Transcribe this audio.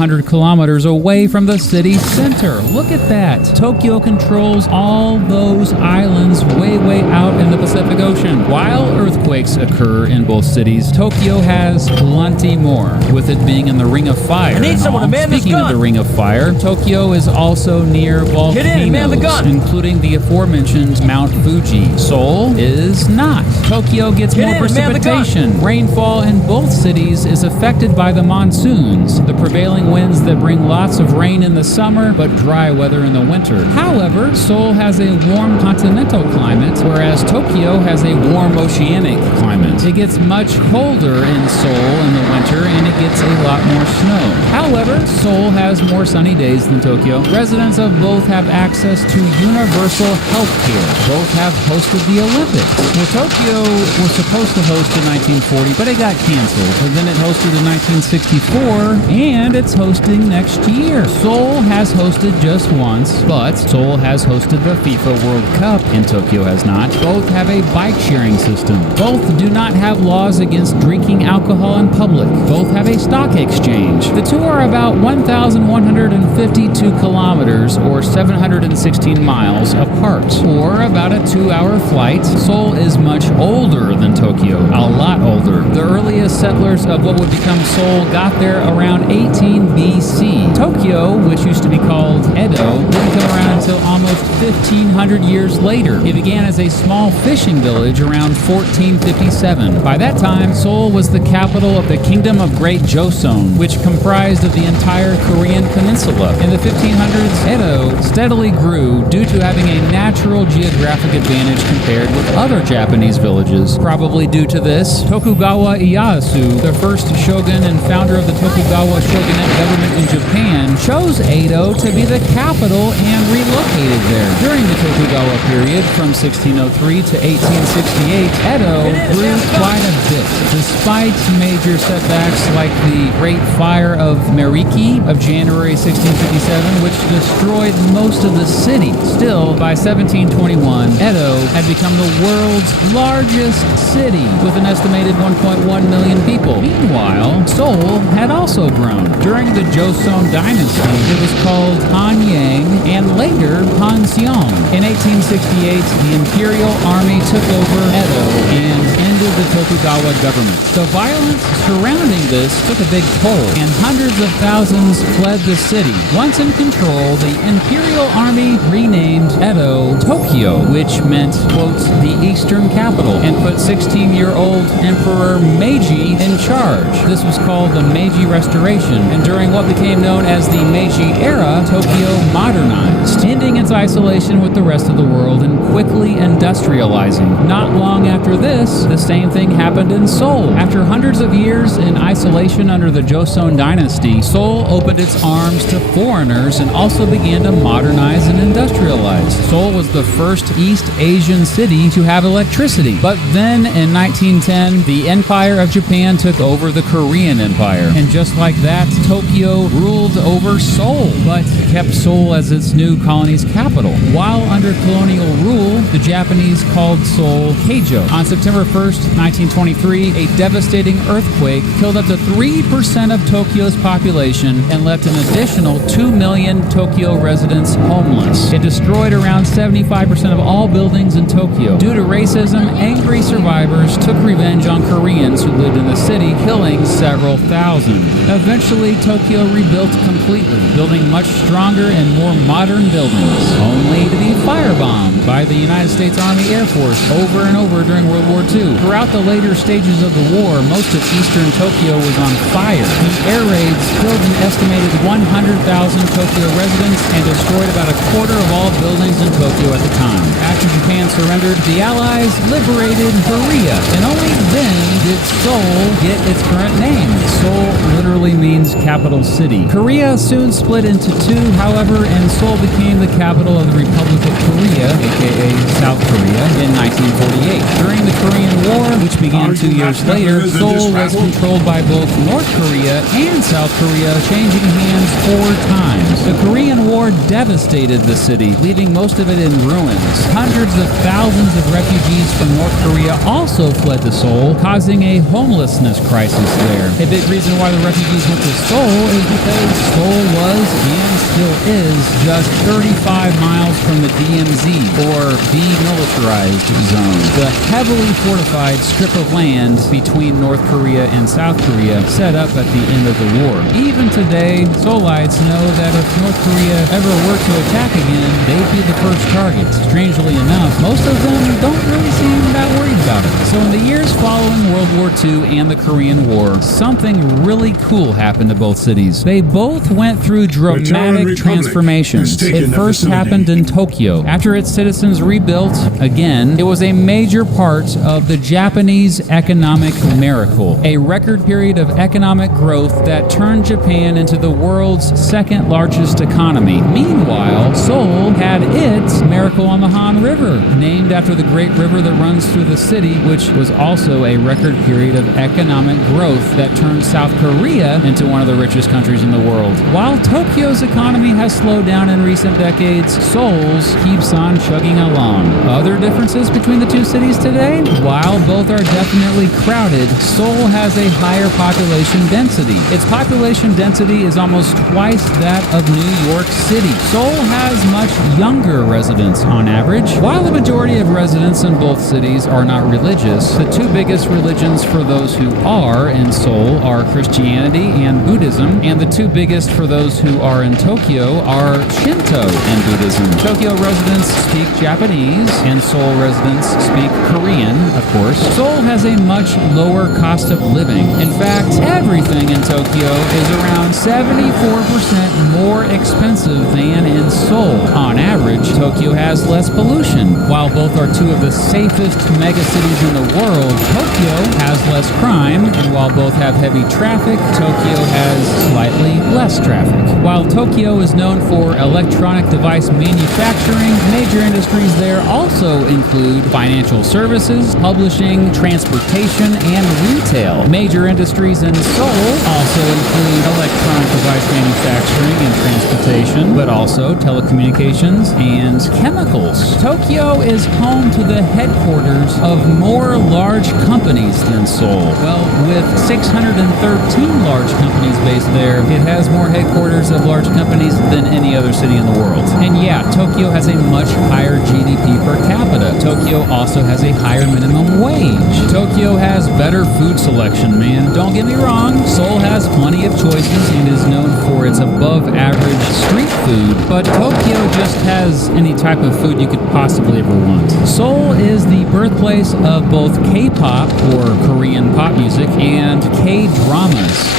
1,700 kilometers away from the city center. Look at that. Tokyo controls all those islands way out in the Pacific Ocean. While earthquakes occur in both cities, Tokyo has plenty more, with it being in the Ring of Fire. I need someone to man this gun. Speaking of the Ring of Fire, Tokyo is also near volcanoes, including the aforementioned Mount Fuji. Seoul is not. Tokyo gets more precipitation. Rainfall in both cities is affected by the monsoons, the prevailing winds that bring lots of rain in the summer but dry weather in the winter. However, Seoul has a warm continental climate, whereas Tokyo has a warm oceanic climate. It gets much colder in Seoul in the winter, and it gets a lot more snow. However, Seoul has more sunny days than Tokyo. Residents of both have access to universal health care. Both have hosted the Olympics. Well, Tokyo was supposed to host in 1940, but it got canceled. And then it hosted in 1964, and it's hosting next year. Seoul has hosted just once, but Seoul has hosted the FIFA World Cup, and Tokyo has not. Both have a bike-sharing system. Both do not have laws against drinking alcohol in public. Both have a stock exchange. The two are about 1,152 kilometers, or 716 miles, apart, or about a 2-hour flight. Seoul is much older than Tokyo, a lot older. The earliest settlers of what would become Seoul got there around 18 BC. Tokyo, which used to be called Edo, didn't come around until almost 1,500 years later. It began as a small fishing village around 1457. By that time, Seoul was the capital of the Kingdom of Great Joseon, which comprised of the entire Korean peninsula. In the 1500s, Edo steadily grew due to having a natural geographic advantage compared with other Japanese villages. Probably due to this, Tokugawa Ieyasu, the first shogun and founder of the Tokugawa shogunate government in Japan, chose Edo to be the capital and relocated there. During the Tokugawa period, from 1603 to 1868, Edo grew quite a bit, despite major setbacks like the Great Fire of Meriki of January 1657, which destroyed most of the city. Still, by 1721, Edo had become the world's largest city with an estimated 1.1 million people. Meanwhile, Seoul had also grown. During the Joseon dynasty, it was called Hanyang and later Hanseong. In 1868, the Imperial Army took over Edo and ended the Tokugawa government. The violence surrounding this took a big toll, and hundreds of thousands fled the city. Once in control, the Imperial Army renamed Edo Tokyo, which meant, quote, the eastern capital, and put 16-year-old Emperor Meiji in charge. This was called the Meiji Restoration, and during what became known as the Meiji era, Tokyo modernized, ending its isolation with the rest of the world and quickly industrializing. Not long after this, the same thing happened in Seoul. After hundreds of years in isolation under the Joseon dynasty, Seoul opened its arms to foreigners and also began to modernize and industrialize. Seoul was the first East Asian city to have electricity. But then in 1910, the Empire of Japan took over the Korean Empire. And just like that, Tokyo ruled over Seoul, but kept Seoul as its new colony's capital. While under colonial rule, the Japanese called Seoul Keijo. On September 1st, 1923, a devastating earthquake killed up to 3% of Tokyo's population and left an additional 2 million Tokyo residents homeless. It destroyed around 75% of all buildings in Tokyo. Due to racism, angry survivors took revenge on Koreans who lived in the city, killing several thousand. Eventually, Tokyo rebuilt completely, building much stronger and more modern buildings, only to be firebombed by the United States Army Air Force over and over during World War II. Throughout the later stages of the war, most of eastern Tokyo was on fire. The air raids killed an estimated 100,000 Tokyo residents and destroyed about a quarter of all buildings in Tokyo at the time. After Japan surrendered, the Allies liberated Korea, and only then did Seoul get its current name. Seoul literally means capital city. Korea soon split into two, however, and Seoul became the capital of the Republic of Korea, aka South Korea, in 1948. During the Korean War, which began 2 years later, Seoul was controlled by both North Korea and South Korea, changing hands 4 times. The Korean War devastated the city, leaving most of it in ruins. Hundreds of thousands of refugees from North Korea also fled to Seoul, causing a homelessness crisis there. A big reason why the refugees went to Seoul is because Seoul was, and still is, just 35 miles from the DMZ, or Demilitarized Zone, the heavily fortified strip of land between North Korea and South Korea set up at the end of the war. Even today, Seoulites know that if North Korea ever were to attack again, they'd be the first targets. Strangely enough, most of them don't really seem that worried about it. So in the years following World War II and the Korean War, something really cool happened to both cities. They both went through dramatic transformations. It first happened in Tokyo. After its citizens rebuilt, again, it was a major part of the Japanese economic miracle, a record period of economic growth that turned Japan into the world's second largest economy. Meanwhile, Seoul had its Miracle on the Han River, named after the great river that runs through the city, which was also a record period of economic growth that turned South Korea into one of the richest countries in the world. While Tokyo's economy has slowed down in recent decades, Seoul's keeps on chugging along. Other differences between the two cities today? While both are definitely crowded, Seoul has a higher population density. Its population density is almost twice that of New York City. Seoul has much younger residents on average. While the majority of residents in both cities are not religious, the two biggest religions for those who are in Seoul are Christianity and Buddhism, and the two biggest for those who are in Tokyo are Shinto and Buddhism. Tokyo residents speak Japanese, and Seoul residents speak Korean, of course. Seoul has a much lower cost of living. In fact, everything in Tokyo is around 74% more expensive than in Seoul. On average, Tokyo has less pollution. While both are two of the safest megacities in the world, Tokyo has less crime, and while both have heavy traffic, Tokyo has slightly less traffic. While Tokyo is known for electronic device manufacturing, major industries there also include financial services, publishing, transportation, and retail. Major industries in Seoul also include electronic device manufacturing and transportation, but also telecommunications and chemicals. Tokyo is home to the headquarters of more large companies than Seoul. Well, with 613 large companies based there, it has more headquarters of large companies than any other city in the world. And yeah, Tokyo has a much higher GDP per capita. Tokyo also has a higher minimum wage. Tokyo has better food selection, man. Don't get me wrong, Seoul has plenty of choices and is known for its above average street food, but Tokyo just has any type of food you could possibly ever want. Seoul is the birthplace of both K-pop, or Korean pop music, and K-dramas.